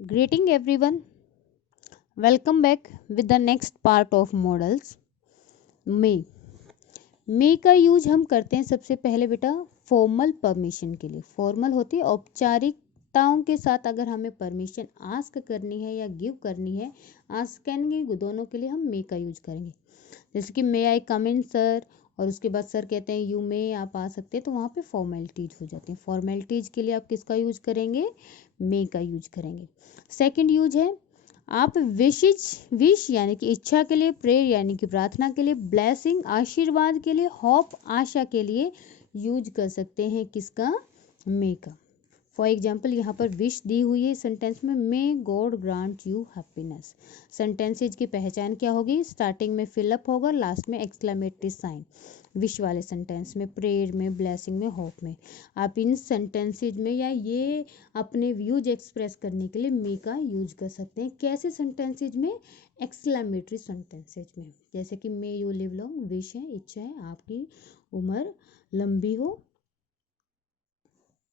Greeting everyone. Welcome back with the next part of models. मे मे का use हम करते हैं सबसे पहले बेटा फॉर्मल परमिशन के लिए। फॉर्मल होती है औपचारिकताओं के साथ अगर हमें परमिशन आस्क करनी है या गिव करनी है, आस्क एंड गिव दोनों के लिए हम मे का यूज करेंगे। जैसे कि मे आई कम इन सर, और उसके बाद सर कहते हैं यू मे, आप आ सकते हैं, तो वहाँ पे फॉर्मेलिटीज हो जाती हैं। फॉर्मेलिटीज के लिए आप किसका यूज करेंगे? मे का यूज करेंगे। सेकंड यूज है आप विश यानी कि इच्छा के लिए, प्रेयर यानी कि प्रार्थना के लिए, ब्लेसिंग आशीर्वाद के लिए, होप आशा के लिए यूज कर सकते हैं किसका? मे का। फॉर एग्जाम्पल यहाँ पर विश दी हुई है सेंटेंस में, may God grant you happiness. Sentences की पहचान क्या होगी? स्टार्टिंग में फिलअप होगा, लास्ट में एक्सक्लेमेटरी साइन। विश वाले सेंटेंस में, प्रेयर में, ब्लेसिंग में, होप में। आप इन सेंटेंसेज में या ये अपने व्यूज एक्सप्रेस करने के लिए मे का यूज कर सकते हैं। कैसे सेंटेंसेज में? एक्सक्लेमेटरी सेंटेंसेज में। जैसे कि may you live long, wish है, इच्छा है आपकी उम्र लंबी हो।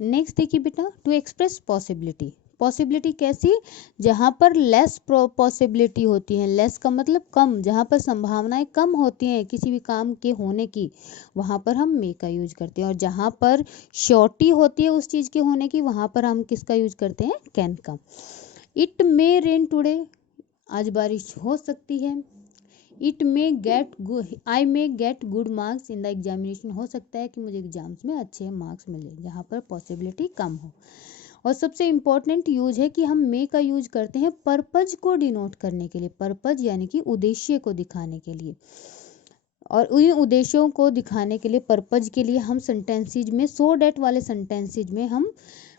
नेक्स्ट देखिए बेटा, टू एक्सप्रेस पॉसिबिलिटी। पॉसिबिलिटी कैसी? जहाँ पर लेस पॉसिबिलिटी होती है, लेस का मतलब कम, जहाँ पर संभावनाएं कम होती हैं किसी भी काम के होने की, वहाँ पर हम मे का यूज करते हैं। और जहाँ पर श्योरिटी होती है उस चीज़ के होने की, वहाँ पर हम किसका यूज करते हैं? कैन का। इट मे रेन टुडे, आज बारिश हो सकती है। It may gate I may get good marks in the examination, हो सकता है कि मुझे एग्जाम्स में अच्छे मार्क्स मिले, जहाँ पर पॉसिबिलिटी कम हो। और सबसे इम्पॉर्टेंट यूज है कि हम मे का यूज करते हैं पर्पज को डिनोट करने के लिए। पर्पज यानी कि उद्देश्य को दिखाने के लिए, और उन उद्देश्यों को दिखाने के लिए, पर्पज के लिए हम सेंटेंसेज में, सो डैट वाले सेंटेंसेज में हम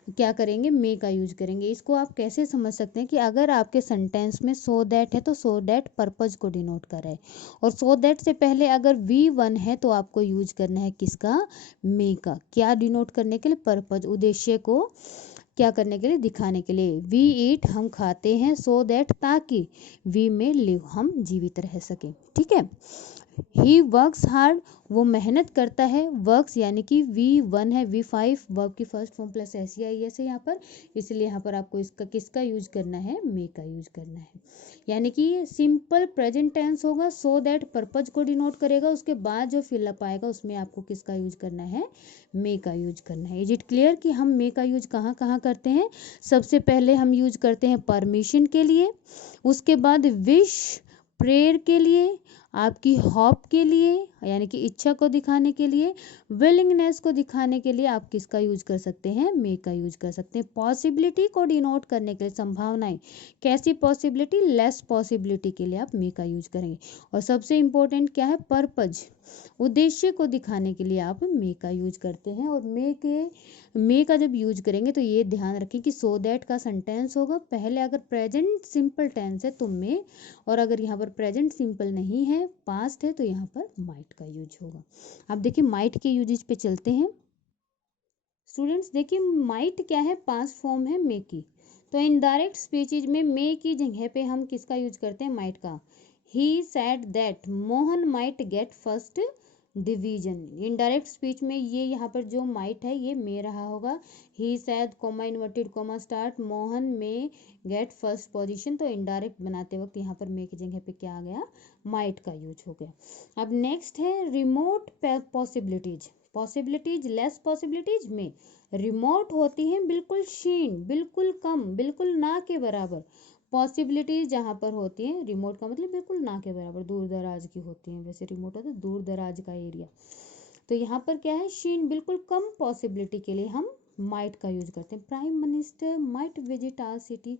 क्या करेंगे? मे का यूज करेंगे। इसको आप कैसे समझ सकते हैं कि अगर आपके सेंटेंस में सो दैट है तो सो दैट पर्पज को डिनोट कर रहा है, और सो दैट से पहले अगर V1 है तो आपको यूज करना है किसका? मे का। क्या डिनोट करने के लिए? पर्पज, उद्देश्य को क्या करने के लिए? दिखाने के लिए। वी ईट, हम खाते हैं, सो दैट, ताकि, वी में लिव, हम जीवित रह सके। ठीक है। ही वर्क्स हार्ड, वो मेहनत करता है। वर्क्स यानी कि V1 है, V5 वर्ब की फर्स्ट फॉर्म प्लस SEIS है यहाँ पर, इसलिए यहाँ पर आपको इसका किसका यूज करना है? मे का यूज करना है। यानी कि सिंपल प्रेजेंट टेंस होगा, सो दैट पर्पज को डिनोट करेगा, उसके बाद जो फिलअप आएगा उसमें आपको किसका यूज करना है? मे का यूज करना है। इज इट क्लियर कि हम मे का यूज कहाँ कहाँ करते हैं? सबसे पहले हम यूज करते हैं परमिशन के लिए, उसके बाद विश, प्रेयर के लिए, आपकी होप के लिए यानी कि इच्छा को दिखाने के लिए, विलिंगनेस को दिखाने के लिए आप किसका यूज कर सकते हैं? मे का यूज कर सकते हैं। पॉसिबिलिटी को डिनोट करने के लिए, संभावनाएं, कैसी पॉसिबिलिटी? लेस पॉसिबिलिटी के लिए आप मे का यूज करेंगे। और सबसे इंपॉर्टेंट क्या है? पर्पज, उद्देश्य को दिखाने के लिए आप मे का यूज करते हैं। और मे का जब यूज करेंगे तो ये ध्यान रखें कि सो दैट का सेंटेंस होगा पहले, अगर प्रेजेंट सिंपल टेंस है तो मे, और अगर यहाँ पर प्रेजेंट सिंपल नहीं है, पास्ट है, तो यहाँ पर माइट का यूज होगा। अब देखिए माइट के यूजेज पे चलते हैं। स्टूडेंट्स देखिए माइट क्या है? पास्ट फॉर्म है मे की, तो इनडायरेक्ट स्पीचेज में मे की जगह पे हम किसका यूज करते हैं? माइट का। He said that Mohan might get first division. Indirect speech में ये यहाँ पर जो माइट है ये मे रहा होगा। He said comma inverted comma start, Mohan में गेट फर्स्ट पोजीशन, तो इनडायरेक्ट बनाते वक्त यहाँ पर मे की जगह पे क्या आ गया? माइट का यूज हो गया। अब नेक्स्ट है remote possibilities. Possibilities, less possibilities में रिमोट होती हैं, बिल्कुल क्षीण, बिल्कुल कम, बिल्कुल ना के बराबर। पॉसिबिलिटीज जहाँ पर होती हैं, रिमोट का मतलब बिल्कुल ना के बराबर, दूर दराज की होती हैं। वैसे रिमोट होता है दूर दराज का एरिया, तो यहाँ पर क्या है? क्षीण, बिल्कुल कम पॉसिबिलिटी के लिए हम माइट का यूज करते हैं। Prime minister might visit our city,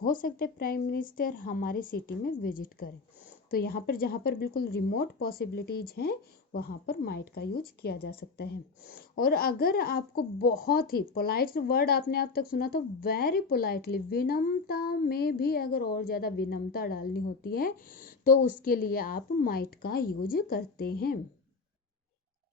हो सकता है प्राइम मिनिस्टर हमारे सिटी में विजिट करें। तो यहाँ पर जहाँ पर बिल्कुल रिमोट पॉसिबिलिटीज हैं वहाँ पर माइट का यूज किया जा सकता है। और अगर आपको बहुत ही पोलाइट वर्ड आपने अब तक सुना तो वेरी पोलाइटली, विनम्रता में भी अगर और ज़्यादा विनम्रता डालनी होती है तो उसके लिए आप माइट का यूज करते हैं।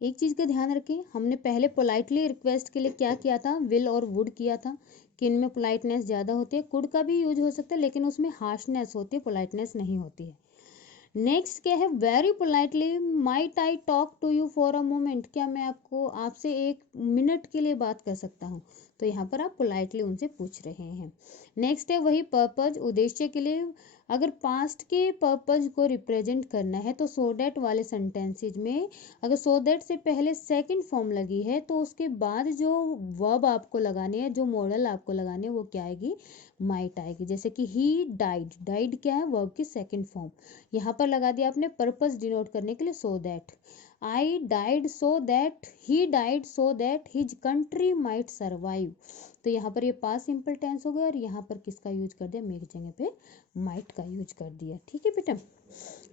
एक चीज़ का ध्यान रखें, हमने पहले पोलाइटली रिक्वेस्ट के लिए क्या किया था? विल और वुड किया था, कि इनमें पोलाइटनेस ज़्यादा होती है। कुड का भी यूज हो सकता है लेकिन उसमें हार्शनेस होती है, पोलाइटनेस नहीं होती है। नेक्स्ट क्या है? Very politely, might I talk to you for a moment, क्या मैं आपसे 1 मिनट के लिए बात कर सकता हूँ? तो यहाँ पर आप पोलाइटली उनसे पूछ रहे हैं। नेक्स्ट है वही पर्पज, उद्देश्य के लिए। अगर पास्ट के पर्पज को रिप्रेजेंट करना है तो सो दैट वाले सेंटेंसेज में अगर सो दैट से पहले सेकंड फॉर्म लगी है तो उसके बाद जो वर्ब आपको लगानी है, जो मॉडल आपको लगानी है, वो क्या आएगी, माइट आएगी। जैसे कि ही डाइड, डाइड क्या है, वर्ब की सेकंड फॉर्म। यहाँ पर लगा दिया आपने पर्पस डिनोट करने के लिए so that. I died so that, he died so that his country might survive. तो यहाँ पर ये पास्ट सिंपल टेंस हो गया और यहाँ पर किसका यूज कर दिया, मेरी जगह पे माइट का यूज कर दिया। ठीक है बेटा।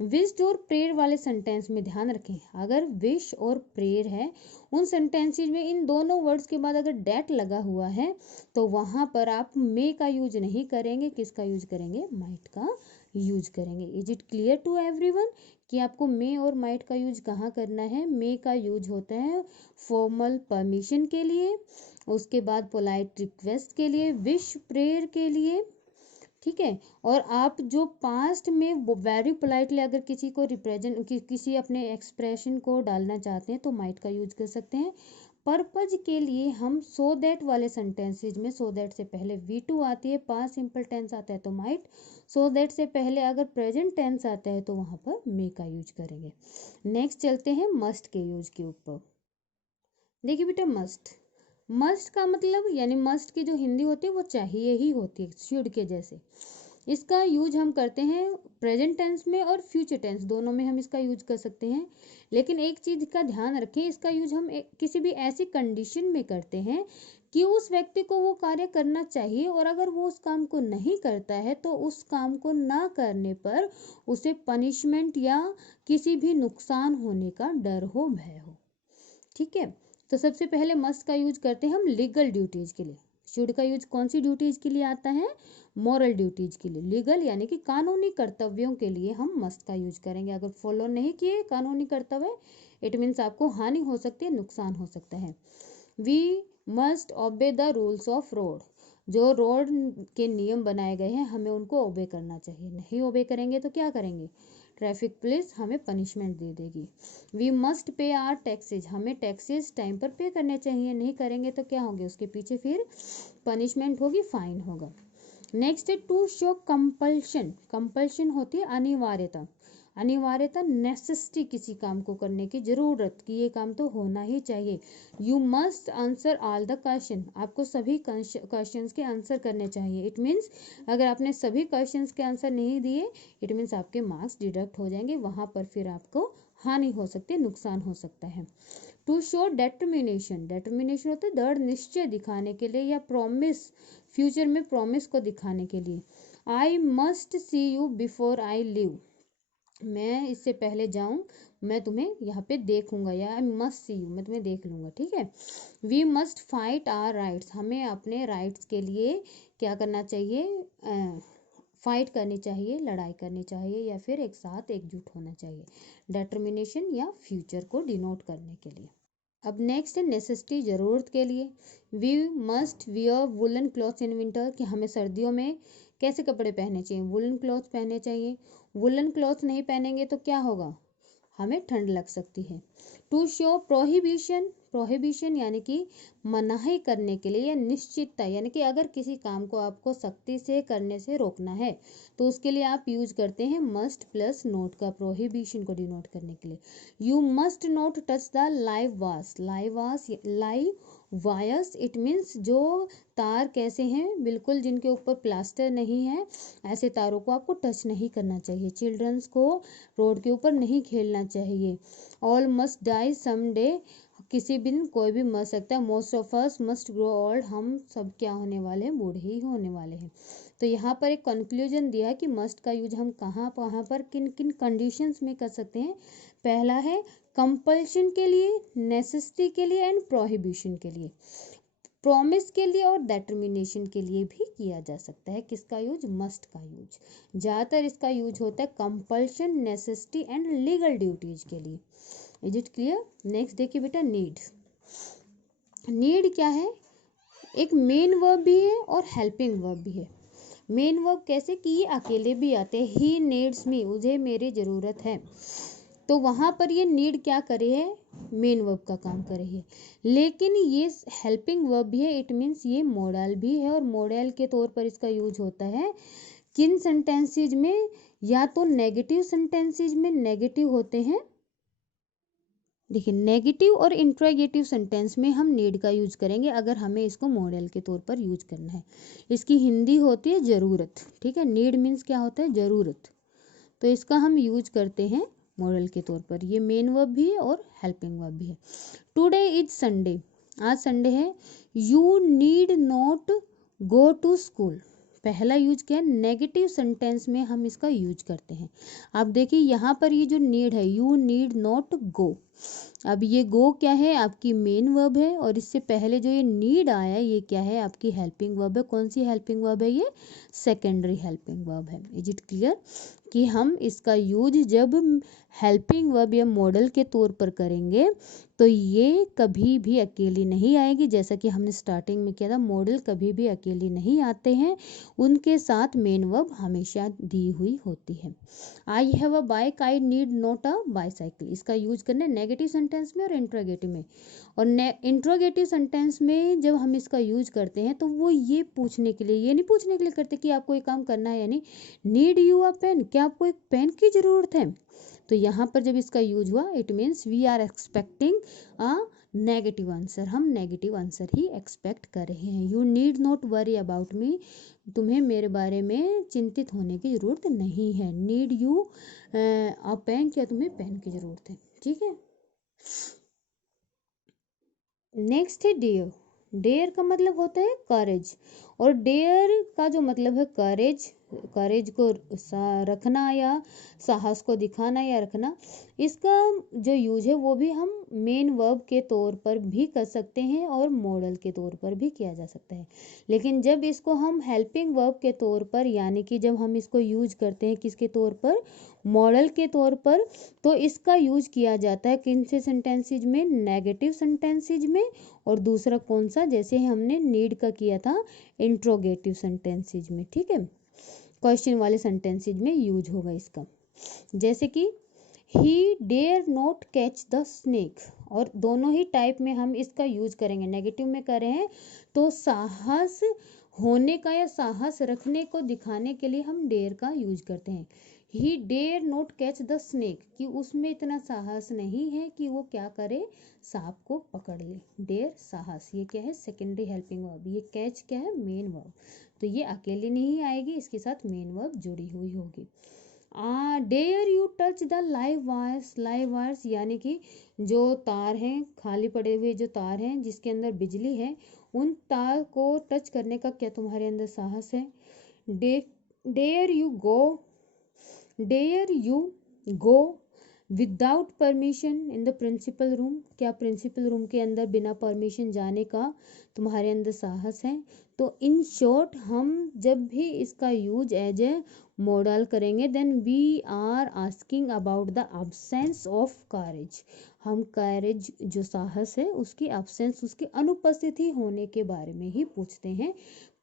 विश और प्रेयर वाले सेंटेंस में ध्यान रखें, अगर विश और प्रेयर है उन सेंटेंसेज में इन दोनों वर्ड्स के बाद अगर डेट लगा हुआ है तो वहां पर आप मे का यूज नहीं करेंगे, किसका यूज करेंगे, माइट का यूज करेंगे। Is it clear to everyone कि आपको मे और माइट का यूज कहाँ करना है। मे का यूज होता है फॉर्मल परमिशन के लिए, उसके बाद पोलाइट रिक्वेस्ट के लिए, विश प्रेयर के लिए। ठीक है। और आप जो पास्ट में वेरी पोलाइटली अगर किसी को रिप्रेजेंट किसी अपने एक्सप्रेशन को डालना चाहते हैं तो माइट का यूज कर सकते हैं। पर्पज के लिए हम सो दैट वाले सेंटेंसेज में सो दैट से पहले V2 आती है, पास्ट सिंपल टेंस आता है तो माइट, सो दैट से पहले अगर प्रेजेंट टेंस आता है तो वहां पर मे का यूज करेंगे। नेक्स्ट चलते हैं मस्ट के यूज के ऊपर। देखिए बेटा, मस्ट, मस्ट का मतलब यानी मस्ट की जो हिंदी होती है वो चाहिए ही होती है, शुड के जैसे। इसका यूज हम करते हैं प्रेजेंट टेंस में और फ्यूचर टेंस, दोनों में हम इसका यूज कर सकते हैं। लेकिन एक चीज का ध्यान रखें, इसका यूज हम किसी भी ऐसी कंडीशन में करते हैं कि उस व्यक्ति को वो कार्य करना चाहिए और अगर वो उस काम को नहीं करता है तो उस काम को ना करने पर उसे पनिशमेंट या किसी भी नुकसान होने का डर हो, भय हो। ठीक है। तो सबसे पहले मस्ट का यूज करते हैं हम लीगल ड्यूटीज के लिए। शुड का यूज कौन सी ड्यूटीज के लिए आता है, मॉरल ड्यूटीज के लिए। लीगल यानी कि कानूनी कर्तव्यों के लिए हम मस्ट का यूज करेंगे। अगर फॉलो नहीं किए कानूनी कर्तव्य, इट मीन्स आपको हानि हो सकती है, नुकसान हो सकता है। We must obey the rules of road, जो रोड के नियम बनाए गए हैं हमें उनको ओबे करना चाहिए। नहीं ओबे करेंगे तो क्या करेंगे, ट्रैफिक पुलिस हमें पनिशमेंट दे देगी। We must pay our taxes, हमें टैक्सेस टाइम पर पे करने चाहिए, नहीं करेंगे तो क्या होंगे, उसके पीछे फिर पनिशमेंट होगी, फाइन होगा। नेक्स्ट है टू शो कंपल्शन, कंपल्शन होती है अनिवार्यता, अनिवार्यता नेसेसिटी, किसी काम को करने की जरूरत कि ये काम तो होना ही चाहिए। You must answer all the question, आपको सभी क्वेश्चंस के आंसर करने चाहिए। इट मीन्स अगर आपने सभी क्वेश्चंस के आंसर नहीं दिए, इट मीन्स आपके मार्क्स डिडक्ट हो जाएंगे, वहां पर फिर आपको हानि हो सकती है, नुकसान हो सकता है। टू शो डेटर्मिनेशन, डेटर्मिनेशन होता है दृढ़ निश्चय दिखाने के लिए या प्रॉमिस, फ्यूचर में प्रॉमिस को दिखाने के लिए। I must see you before I live, मैं इससे पहले जाऊं मैं तुम्हें यहाँ पे देखूंगा, या आई मस्ट सी यू, मैं तुम्हें देख लूंगा। ठीक है। We must fight our rights, हमें अपने राइट्स के लिए क्या करना चाहिए, फाइट करनी चाहिए, लड़ाई करनी चाहिए, या फिर एक साथ एकजुट होना चाहिए, डेटर्मिनेशन या फ्यूचर को डिनोट करने के लिए। अब नेक्स्ट है नेसेसिटी, जरूरत के लिए। We must wear woollen clothes in winter, कि हमें सर्दियों में कैसे कपड़े पहनने चाहिए, वुलन क्लॉथ पहनने चाहिए। वुलन क्लॉथ नहीं पहनेंगे तो क्या होगा, हमें ठंड लग सकती है। टू शो प्रोहिबिशन, प्रोहिबिशन यानी कि मनाही करने के लिए, या निश्चितता यानी कि अगर किसी काम को आपको सख्ती से करने से रोकना है तो उसके लिए आप यूज करते हैं मस्ट प्लस नोट का, प्रोहिबिशन को डिनोट करने के लिए। You must not touch the live वास, लाइव वास, लाइव वायर्स, इट मीन्स जो तार कैसे हैं, बिल्कुल जिनके ऊपर प्लास्टर नहीं है, ऐसे तारों को आपको टच नहीं करना चाहिए। चिल्ड्रंस को रोड के ऊपर नहीं खेलना चाहिए। All must die some day, किसी दिन कोई भी मर सकता है। Most of us must grow old, हम सब क्या होने वाले हैं, बूढ़े ही होने वाले हैं। तो यहाँ पर एक कंक्लूजन दिया है कि मस्ट का यूज हम कहाँ पर किन किन कंडीशंस में कर सकते हैं। पहला है कंपल्शन के लिए, नेसेसिटी के लिए एंड प्रोहिबिशन के लिए। प्रॉमिस के लिए और डेटर्मिनेशन के लिए भी किया जा सकता है। किसका यूज, मस्ट का यूज। ज़्यादातर इसका यूज होता है compulsion, necessity and legal duties के लिए। Is it clear. नेक्स्ट देखिए बेटा, नीड, नीड क्या है, एक मेन वर्ब भी है और हेल्पिंग वर्ब भी है। मेन वर्ब कैसे कि ये अकेले भी आते हैं, ही नीड्स मी, मुझे मेरी ज़रूरत है। तो वहां पर ये नीड क्या करे है, मेन वर्ब का काम करे है। लेकिन ये हेल्पिंग वर्ब भी है, इट मीन्स ये मॉडल भी है, और मॉडल के तौर पर इसका यूज होता है किन सेंटेंसेज में, या तो नेगेटिव सेंटेंसेज में नेगेटिव होते हैं, देखिए नेगेटिव और इंट्रोगेटिव सेंटेंस में हम नीड का यूज करेंगे अगर हमें इसको मॉडल के तौर पर यूज करना है। इसकी हिंदी होती है जरूरत, ठीक है, नीड मीन्स क्या होता है, जरूरत, तो इसका हम यूज करते हैं मॉडल के तौर पर। ये मेन वर्ब भी है और हेल्पिंग वर्ब भी है। टुडे इज संडे, आज संडे है। You need not go to school, पहला यूज क्या है, नेगेटिव सेंटेंस में हम इसका यूज करते हैं। आप देखिए यहाँ पर ये जो नीड है, यू नीड नॉट गो, अब ये गो क्या है, आपकी मेन वर्ब है, और इससे पहले जो ये नीड आया ये क्या है, आपकी हेल्पिंग वर्ब है। कौन सी हेल्पिंग वर्ब है, ये सेकेंडरी हेल्पिंग वर्ब है। इज इट क्लियर कि हम इसका यूज जब हेल्पिंग वर्ब या मॉडल के तौर पर करेंगे तो ये कभी भी अकेली नहीं आएगी, जैसा कि हमने स्टार्टिंग में किया था, मॉडल कभी भी अकेली नहीं आते हैं, उनके साथ मेन वर्ब हमेशा दी हुई होती है। I have a bike, I need not a bicycle, इसका यूज करना है नेगेटिव सेंटेंस में और इंट्रोगेटिव में। और इंट्रोगेटिव सेंटेंस में जब हम इसका यूज करते हैं तो वो ये पूछने के लिए, ये नहीं पूछने के लिए करते कि आपको ये काम करना है, यानी नीड यू अ पेन, क्या आपको एक पेन की जरूरत है। तो यहाँ पर जब इसका यूज हुआ, it means we are expecting a negative answer, हम नेगेटिव आंसर ही एक्सपेक्ट कर रहे हैं। You need not worry about me, तुम्हें मेरे बारे में चिंतित होने की जरूरत नहीं है। नीड यू अ पेन, क्या तुम्हें पेन की जरूरत है, ठीक है। नेक्स्ट है डेयर, डेयर का मतलब होता है करेज, और डेयर का जो मतलब है करेज, करेज को रखना या साहस को दिखाना या रखना, इसका जो यूज है वो भी हम मेन वर्ब के तौर पर भी कर सकते हैं और मॉडल के तौर पर भी किया जा सकता है। लेकिन जब इसको हम हेल्पिंग वर्ब के तौर पर, यानी कि जब हम इसको यूज करते हैं किसके तौर पर, मॉडल के तौर पर, तो इसका यूज किया जाता है किन से सेंटेंसेज में, नेगेटिव सेंटेंसेज में, और दूसरा कौन सा, जैसे हमने नीड का किया था, इंट्रोगेटिव सेंटेंसेज में, ठीक है, क्वेश्चन वाले सेंटेंसेज में यूज होगा इसका। जैसे कि he dare not catch the snake, और दोनों ही टाइप में हम इसका यूज करेंगे। नेगेटिव में कर रहे हैं तो साहस होने का या साहस रखने को दिखाने के लिए हम डेयर का यूज करते हैं। He dare not catch the snake, कि उसमें इतना साहस नहीं है कि वो क्या करे, सांप को पकड़ ले। डेयर साहस, ये क्या है, सेकेंडरी हेल्पिंग वर्ब। ये कैच क्या है, मेन वर्ब, तो ये अकेले नहीं आएगी, इसके साथ मेन वर्ब जुड़ी हुई होगी। Dare you touch the live wires, live wires यानी कि जो तार हैं, खाली पड़े हुए जो तार हैं जिसके अंदर बिजली है, उन तार को टच करने का क्या तुम्हारे अंदर साहस है। Dare you go, dare you go without permission in the principal room, क्या प्रिंसिपल रूम के अंदर बिना परमिशन जाने का तुम्हारे अंदर साहस है। तो इन शॉर्ट हम जब भी इसका यूज एज ए मॉडल करेंगे, then we are asking about the absence of courage, हम करेज जो साहस है उसकी अब्सेंस, उसकी अनुपस्थिति होने के बारे में ही पूछते हैं,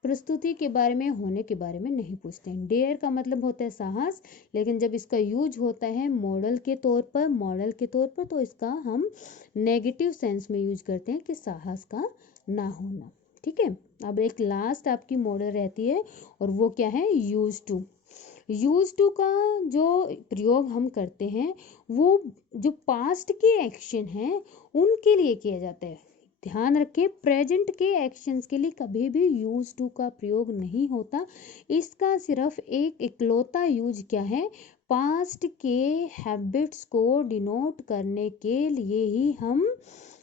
प्रस्तुति के बारे में, होने के बारे में नहीं पूछते हैं। डेयर का मतलब होता है साहस, लेकिन जब इसका यूज होता है मॉडल के तौर पर, मॉडल के तौर पर, तो इसका हम नेगेटिव सेंस में यूज करते हैं कि साहस का ना होना, ठीक है। अब एक लास्ट आपकी मॉडल रहती है और वो क्या है, यूज टू। यूज टू का जो प्रयोग हम करते हैं वो जो पास्ट के एक्शन हैं उनके लिए किया जाता है। ध्यान रखें, प्रेजेंट के एक्शंस के लिए कभी भी यूज टू का प्रयोग नहीं होता। इसका सिर्फ एक इकलौता यूज क्या है, पास्ट के हैबिट्स को डिनोट करने के लिए ही हम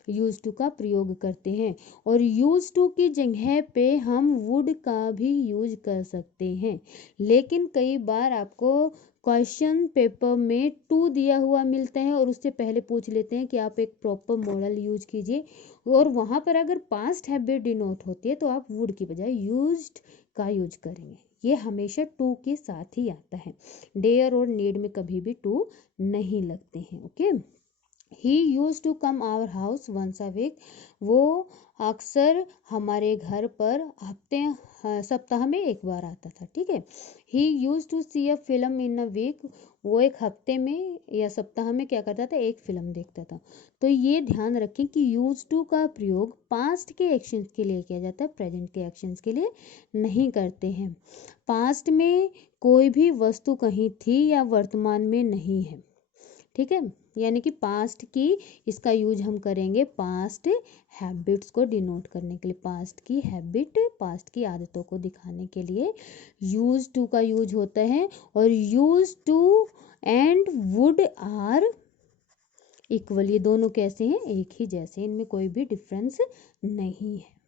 यूज टू का प्रयोग करते हैं। और यूज टू की जगह पे हम वुड का भी यूज कर सकते हैं। लेकिन कई बार आपको क्वेश्चन पेपर में टू दिया हुआ मिलता है और उससे पहले पूछ लेते हैं कि आप एक प्रॉपर मॉडल यूज कीजिए, और वहाँ पर अगर पास्ट हैबिट डिनोट होती है तो आप वुड की बजाय यूज्ड का यूज करेंगे। ये हमेशा टू के साथ ही आता है, डेयर और नीड में कभी भी टू नहीं लगते हैं, okay. He use to come our house once a week, वो अक्सर हमारे घर पर सप्ताह में एक बार आता था, ठीक है। He use to see a film in a week, वो एक हफ्ते में या सप्ताह में क्या करता था, एक फिल्म देखता था। तो ये ध्यान रखें कि यूज टू का प्रयोग पास्ट के एक्शंस के लिए किया जाता है, प्रेजेंट के एक्शंस के लिए नहीं करते हैं। पास्ट में कोई भी वस्तु कहीं थी या वर्तमान में नहीं है, ठीक है। यानी कि पास्ट की इसका यूज हम करेंगे पास्ट हैबिट्स को डिनोट करने के लिए, पास्ट की हैबिट, पास्ट की आदतों को दिखाने के लिए यूज टू का यूज होता है। और use to and would are equal, ये दोनों कैसे हैं, एक ही जैसे, इनमें कोई भी डिफरेंस नहीं है।